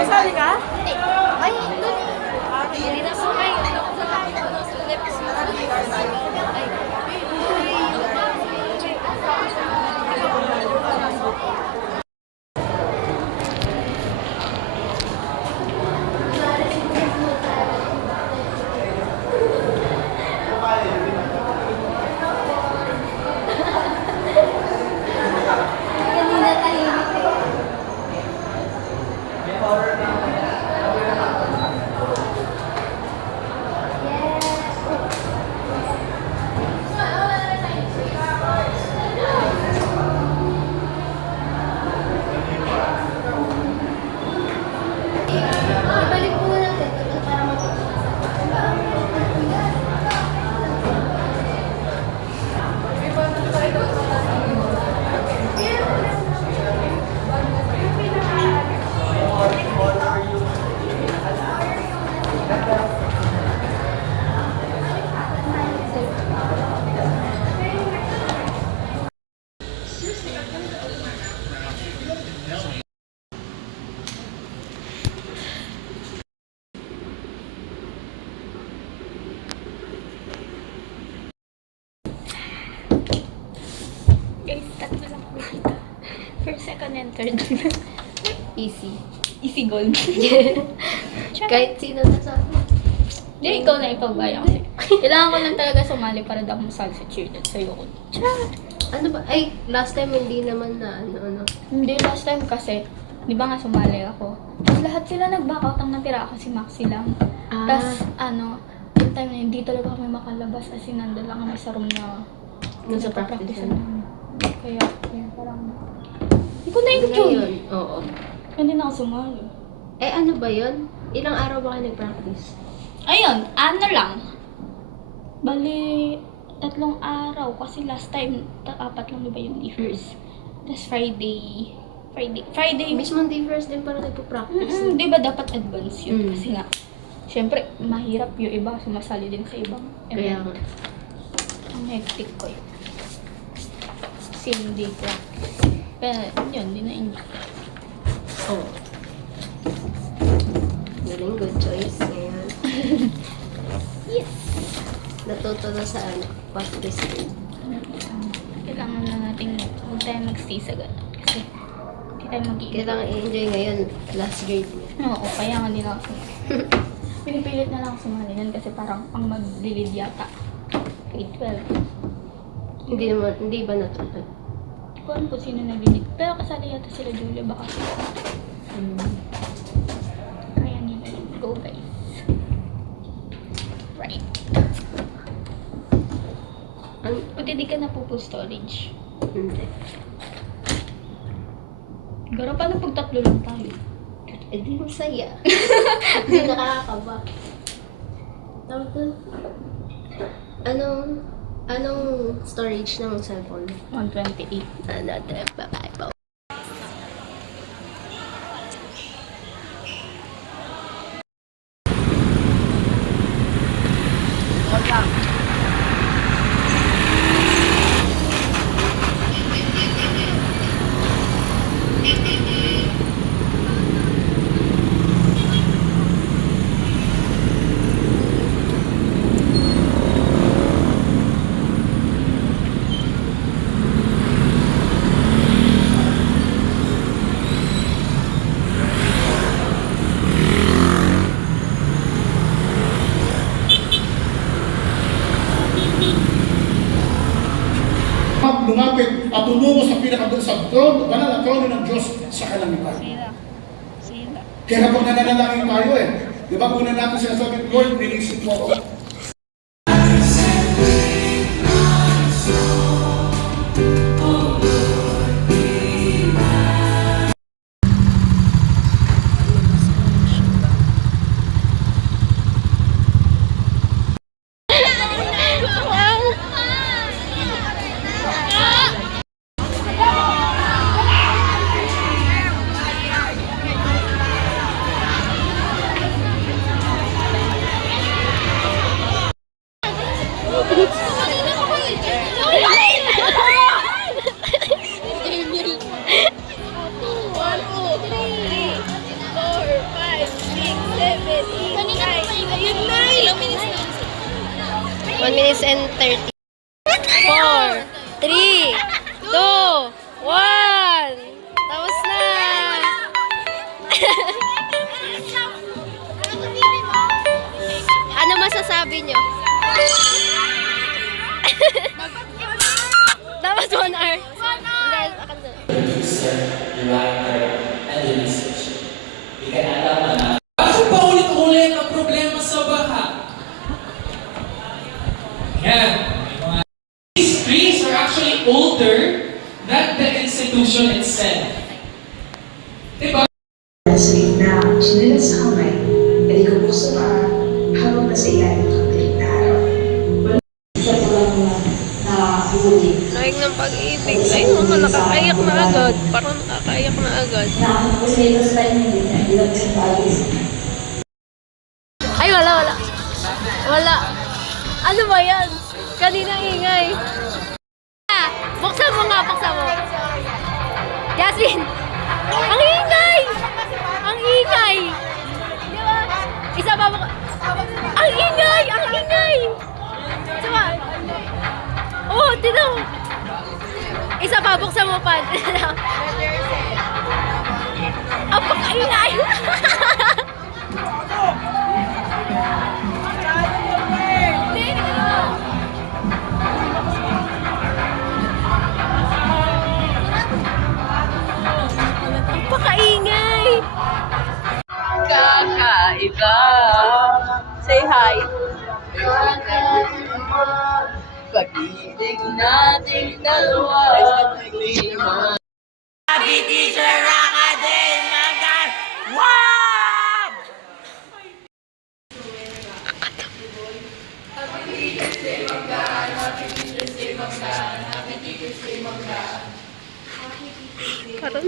Kasali ka? Ay, doon. Hindi na sumay. Kanina tahimik eh. Ibalik mo na natin para Guys, tatlo lang po dito. First, second, and third. easy. Easy gold. Kahit sino na sa akin. Hindi, ikaw na ipagbayang kasi. Kailangan ko lang talaga sumali para daw masali sa cheerlead sa'yo ko. Ano ba? Ay, last time hindi naman na ano. Hindi, last time kasi, di ba nga sumali ako? Tapos lahat sila nag-back out, ang natira ako si Maxi lang. Tapos, yung time na yun, hindi talaga kami makalabas kasi nandun lang kami sa room na Nasa practice namin. Kaya parang, hindi ko na-enjoy. Ngayon, oo. Hindi na ako sumali. Eh, ano ba yun? Ilang araw ba kayo nag-practice? Ayun, ano lang. Bali, 3 araw. Kasi last time, 4 lang diba yung first. Tapos Friday. Mismo day first din para nagpo-practice. Di ba dapat advance yun? Mm. Kasi nga, syempre, mahirap yung iba. Sumasali din sa ibang Kaya event. nga. Ang hectic ko yun. Same day practice. Pero yun, di na-enjoy. Oo. Galing, good choice. Ayan. Yes! Natuto na sa practice din. Kailangan na natin huwag tayo mag-stay sa ganun. Kasi hindi tayo mag-iingat. Kailangan i-enjoy ngayon, last grade mo. Oo, kaya nga din ako sumali. Pinipilit na lang ako sumali nun kasi parang ang mag-lead yata. Grade 12. Hindi ba natutod? Hindi ko alam kung sino nag-lead. Pero kasali yata sila Julia baka. Kaya nila yun. Go guys. Right. Buti di ka na po full storage. Hindi. Pero paano pag 3 lang tayo? Eh, di masaya. Hindi nakakaba. Tawag doon. Anong storage ng cellphone? 128. Another, bye-bye po. Lumapit at tumungo sa sa throne, banal na trono ng Diyos sa kalangitan. Sila. Kaya kapag nananalangin tayo di ba una natin sinasabi, Lord, release mo ako. minutes and 30. 4, 3, 2, 1. Tapos na. Ano masasabi nyo? Dapat 1 hour. Dahil akan na. Bakit paulit-ulit ang problema sa baha? Yan. These trees are actually older than the institution itself. Diba? Sa gitna, sinilas sa kamay, nalikot ko sa paa, habang nasa ilalim ng tirik na araw. Sa pulang na huli, Naik ng pag-ibig. Ay, mga nakakaiyak na agad. Parang nakakaiyak na agad. na ako po sa ito sa tayo hindi na ilang sa pagis. Ay, wala. Wala. Ano ba yan? Kanina ingay. Ah, buksan mo nga, buksan mo. Jasmine! Ang ingay! Ang ingay! Di ba? Isa pa mo. Ang ingay! Ang ingay! Diba? Oh, tino. Isa pa, buksan mo pa. Ang pagkaingay! Pakaingay! Kakaiba. Say hi. Pag-ibig nating dalawa. Happy Teacher Academy! Wow! Parang